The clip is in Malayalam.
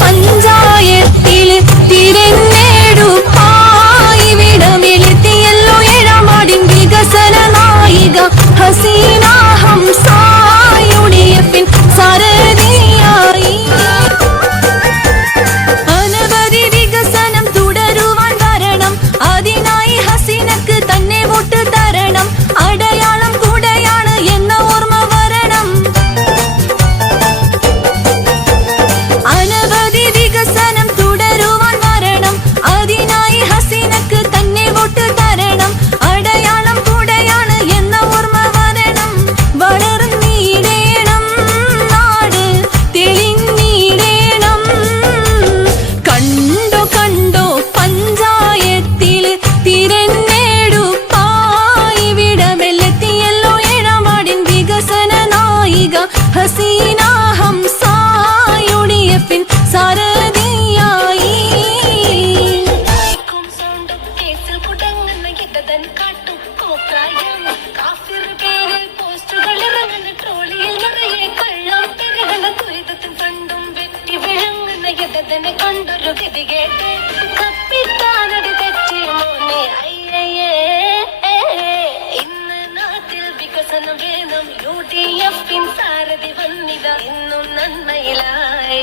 പഞ്ചായത്തിൽ തിരഞ്ഞെടുപ്പായി വിടമെടുത്തിയല്ലോ ഏഴാമാടിൻ വികസന നായിക ഹസീന ഹംസ UDF-ൻ സാരഥിയായി. അനവധി വികസനം തുടരുവാൻ വരണം, അതിനായി ഹസീനക്ക് തന്നെ വോട്ട് തരണം. അടയാളം കൂടെയാണ് എന്ന ഓർമ്മ വരണം. അനവധി വികസനം തുടരുവാൻ വരണം, അതിനായി ഹസീനക്ക് തന്നെ വോട്ട് തരണം. അടയാളം കൂടെയാണ് എന്ന ഓർമ്മ വരണം. വളർന്നിടേണം നാട്, തെളിഞ്ഞിടേണം. കണ്ടോ കണ്ടോ പഞ്ചായത്തിൽ തിരഞ്ഞെടുപ്പായി വിടമെല്ലെത്തിയല്ലോ ഏഴാമാടിൻ വികസന നായിക ഹസീന ഹംസ UDF-ൻ സാരഥിയായി. കണ്ടൊരു ഗതി കേട്ട് കപ്പിത്താനടി തെറ്റി മോനെ അയ്യേ. ഇന്ന് നാട്ടിൽ വികസനം വേണം, UDF-ൻ സാരഥി വന്നിത ഇന്നും നന്മയിലായി.